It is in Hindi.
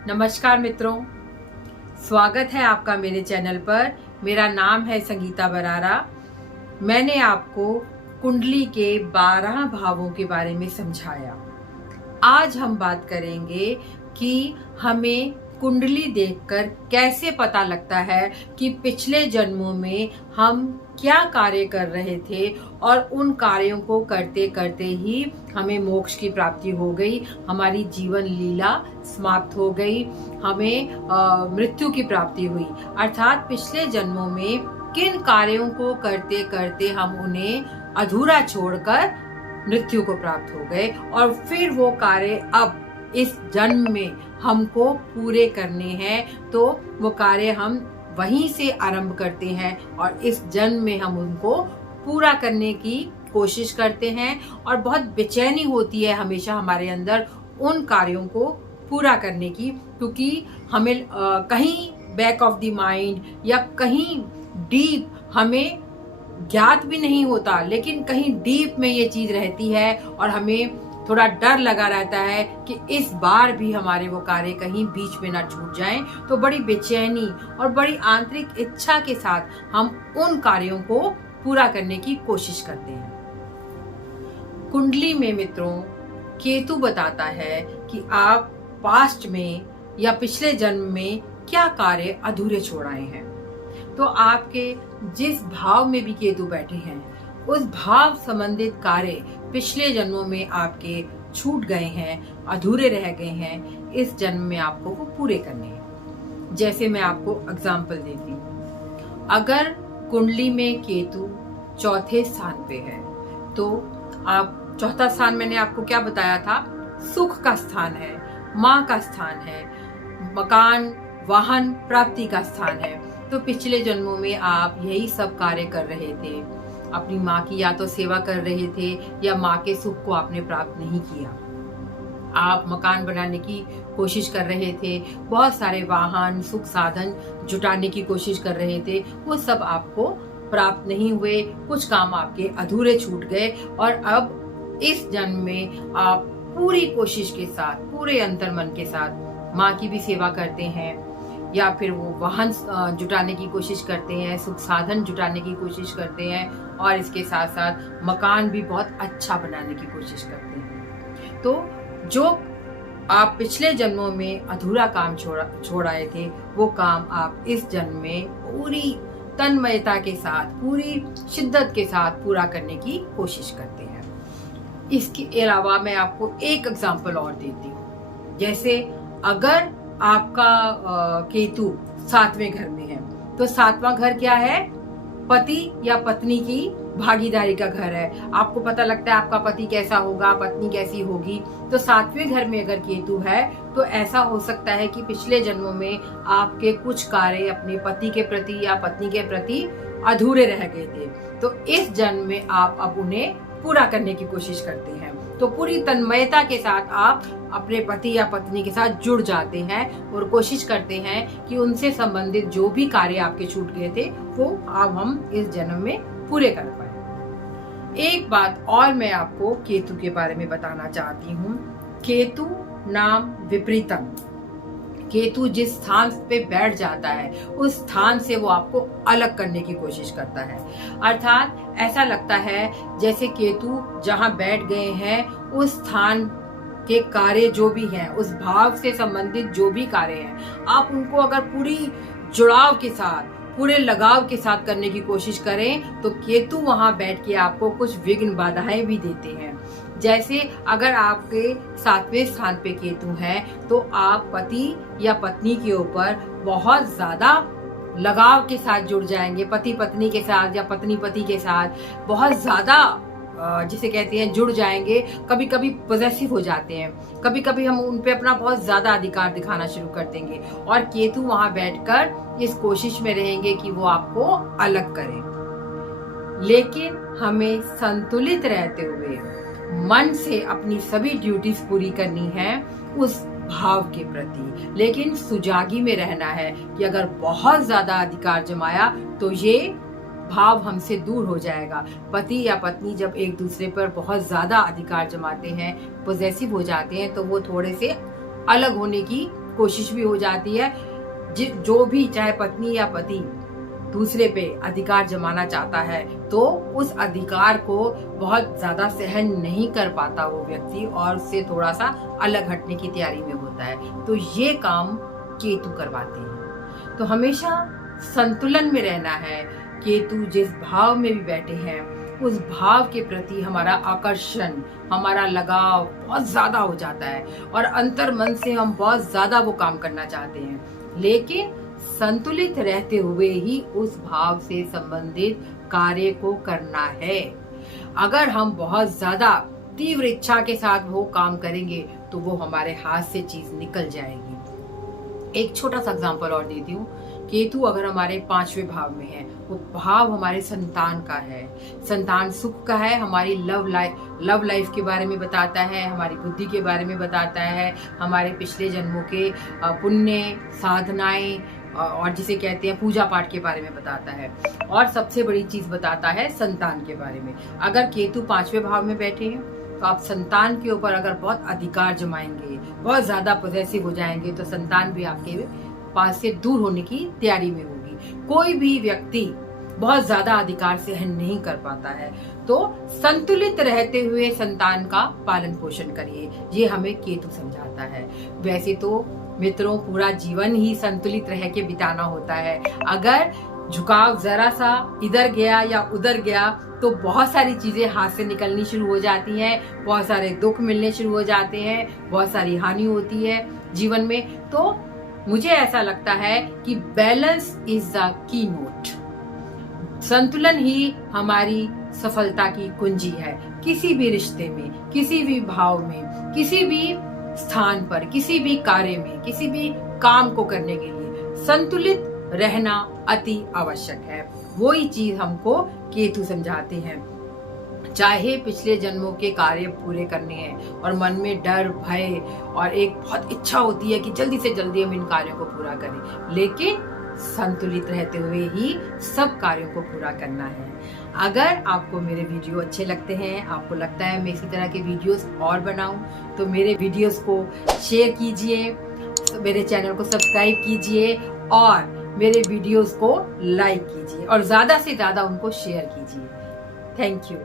नमस्कार मित्रों, स्वागत है आपका मेरे चैनल पर। मेरा नाम है संगीता बरारा। मैंने आपको कुंडली के 12 भावों के बारे में समझाया। आज हम बात करेंगे कि हमें कुंडली देखकर कैसे पता लगता है कि पिछले जन्मों में हम क्या कार्य कर रहे थे और उन कार्यों को करते करते ही हमें मोक्ष की प्राप्ति हो गई, हमारी जीवन लीला समाप्त हो गई, हमें मृत्यु की प्राप्ति हुई। अर्थात पिछले जन्मों में किन कार्यों को करते करते हम उन्हें अधूरा छोड़कर मृत्यु को प्राप्त हो गए और फिर वो कार्य अब इस जन्म में हमको पूरे करने हैं, तो वो कार्य हम वहीं से आरंभ करते हैं और इस जन्म में हम उनको पूरा करने की कोशिश करते हैं। और बहुत बेचैनी होती है हमेशा हमारे अंदर उन कार्यों को पूरा करने की, क्योंकि हमें कहीं बैक ऑफ द माइंड या कहीं डीप हमें ज्ञात भी नहीं होता, लेकिन कहीं डीप में ये चीज रहती है और हमें थोड़ा डर लगा रहता है कि इस बार भी हमारे वो कार्य कहीं बीच में ना छूट जाएं। तो बड़ी बेचैनी और बड़ी आंतरिक इच्छा के साथ हम उन कार्यों को पूरा करने की कोशिश करते हैं। कुंडली में मित्रों केतु बताता है कि आप पास्ट में या पिछले जन्म में क्या कार्य अधूरे छोड़ आए हैं। तो आपके जिस भाव में भी केतु बैठे हैं उस भाव संबंधित कार्य पिछले जन्मों में आपके छूट गए हैं, अधूरे रह गए हैं, इस जन्म में आपको वो पूरे करने हैं। जैसे मैं आपको एग्जांपल देती हूँ, अगर कुंडली में केतु चौथे स्थान पे है तो आप चौथा स्थान मैंने आपको क्या बताया था, सुख का स्थान है, माँ का स्थान है, मकान वाहन प्राप्ति का स्थान है। तो पिछले जन्मों में आप यही सब कार्य कर रहे थे, अपनी माँ की या तो सेवा कर रहे थे या माँ के सुख को आपने प्राप्त नहीं किया। आप मकान बनाने की कोशिश कर रहे थे, बहुत सारे वाहन सुख साधन जुटाने की कोशिश कर रहे थे, वो सब आपको प्राप्त नहीं हुए, कुछ काम आपके अधूरे छूट गए। और अब इस जन्म में आप पूरी कोशिश के साथ, पूरे अंतर्मन के साथ माँ की भी सेवा करते हैं या फिर वो वाहन जुटाने की कोशिश करते हैं, सुख साधन जुटाने की कोशिश करते हैं और इसके साथ साथ मकान भी बहुत अच्छा बनाने की कोशिश करते हैं। तो जो आप पिछले जन्मों में अधूरा काम छोड़ आए थे वो काम आप इस जन्म में पूरी तन्मयता के साथ, पूरी शिद्दत के साथ पूरा करने की कोशिश करते हैं। इसके अलावा मैं आपको एक एग्जांपल और देती हूँ। जैसे अगर आपका केतु 7वें घर में है तो 7वां घर क्या है, पति या पत्नी की भागीदारी का घर है। आपको पता लगता है आपका पति कैसा होगा, पत्नी कैसी होगी। तो 7वें घर में अगर केतु है तो ऐसा हो सकता है कि पिछले जन्मों में आपके कुछ कार्य अपने पति के प्रति या पत्नी के प्रति अधूरे रह गए थे, तो इस जन्म में आप अब उन्हें पूरा करने की कोशिश करते हैं। तो पूरी तन्मयता के साथ आप अपने पति या पत्नी के साथ जुड़ जाते हैं और कोशिश करते हैं कि उनसे संबंधित जो भी कार्य आपके छूट गए थे वो अब हम इस जन्म में पूरे कर पाए। एक बात और मैं आपको केतु के बारे में बताना चाहती हूँ। केतु नाम विपरीतम, केतु जिस स्थान पे बैठ जाता है उस स्थान से वो आपको अलग करने की कोशिश करता है। अर्थात ऐसा लगता है जैसे केतु जहाँ बैठ गए हैं उस स्थान के कार्य जो भी हैं, उस भाव से संबंधित जो भी कार्य हैं, आप उनको अगर पूरी जुड़ाव के साथ, पूरे लगाव के साथ करने की कोशिश करें तो केतु वहां बैठ के आपको कुछ विघ्न बाधाएं भी देते हैं। जैसे अगर आपके 7वें स्थान पे केतु है तो आप पति या पत्नी के ऊपर बहुत ज्यादा लगाव के साथ जुड़ जाएंगे, पति पत्नी के साथ या पत्नी पति के साथ बहुत ज्यादा जिसे कहते हैं जुड़ जाएंगे। कभी कभी पॉजेसिव हो जाते हैं, कभी कभी हम उन पे अपना बहुत ज्यादा अधिकार दिखाना शुरू कर देंगे और केतु वहां बैठकर इस कोशिश में रहेंगे कि वो आपको अलग करें। लेकिन हमें संतुलित रहते हुए मन से अपनी सभी ड्यूटीज पूरी करनी है उस भाव के प्रति, लेकिन सुजागी में रहना है कि अगर बहुत ज्यादा अधिकार जमाया तो ये भाव हमसे दूर हो जाएगा। पति या पत्नी जब एक दूसरे पर बहुत ज्यादा अधिकार जमाते हैं, पॉजेसिव हो जाते हैं, तो वो थोड़े से अलग होने की कोशिश भी हो जाती है। जो भी चाहे पत्नी या पति दूसरे पे अधिकार जमाना चाहता है तो उस अधिकार को बहुत ज्यादा सहन नहीं कर पाता वो व्यक्ति और उससे थोड़ा सा अलग हटने की तैयारी में होता है। तो ये काम केतु करवाते हैं। तो हमेशा संतुलन में रहना है। केतु जिस भाव में भी बैठे हैं उस भाव के प्रति हमारा आकर्षण, हमारा लगाव बहुत ज्यादा हो जाता है और अंतर मन से हम बहुत ज्यादा वो काम करना चाहते हैं, लेकिन संतुलित रहते हुए ही उस भाव से संबंधित कार्य को करना है। अगर हम बहुत ज्यादा तीव्र इच्छा के साथ वो काम करेंगे तो वो हमारे हाथ से चीज निकल जाएगी। एक छोटा सा एग्जांपल और देती हूँ। केतु अगर हमारे 5वें भाव में है, वो भाव हमारे संतान का है, संतान सुख का है, हमारी लव लाइफ के बारे में बताता है, हमारी बुद्धि के बारे में बताता है, हमारे पिछले जन्मों के पुण्य साधनाएं और जिसे कहते हैं पूजा पाठ के बारे में बताता है, और सबसे बड़ी चीज बताता है संतान के बारे में। अगर केतु 5वें भाव में बैठे हैं तो आप संतान के ऊपर अगर बहुत अधिकार जमाएंगे, बहुत ज्यादा पॉसेसिव हो जाएंगे तो संतान भी आपके पास से दूर होने की तैयारी में होगी। कोई भी व्यक्ति बहुत ज्यादा अधिकार सहन नहीं कर पाता है, तो संतुलित रहते हुए संतान का पालन पोषण करिए, ये हमें केतु समझाता है। वैसे तो मित्रों पूरा जीवन ही संतुलित रह के बिताना होता है। अगर झुकाव जरा सा इधर गया या उधर गया तो बहुत सारी चीजें हाथ से निकलनी शुरू हो जाती हैं, बहुत सारे दुख मिलने शुरू हो जाते हैं, बहुत सारी हानि होती है जीवन में। तो मुझे ऐसा लगता है कि balance is the key note. संतुलन ही हमारी सफलता की कुंजी है। किसी भी रिश्ते में, किसी भी भाव में, किसी भी स्थान पर, किसी भी कार्य में, किसी भी काम को करने के लिए संतुलित रहना अति आवश्यक है। वही चीज हमको केतु समझाते हैं। चाहे पिछले जन्मों के कार्य पूरे करने हैं और मन में डर, भय और एक बहुत इच्छा होती है कि जल्दी से जल्दी हम इन कार्यों को पूरा करें, लेकिन संतुलित रहते हुए ही सब कार्यों को पूरा करना है। अगर आपको मेरे वीडियो अच्छे लगते हैं, आपको लगता है मैं इसी तरह के वीडियोस और बनाऊं, तो मेरे वीडियोस को शेयर कीजिए, मेरे चैनल को सब्सक्राइब कीजिए और मेरे वीडियोस को लाइक कीजिए और ज्यादा से ज्यादा उनको शेयर कीजिए। Thank you.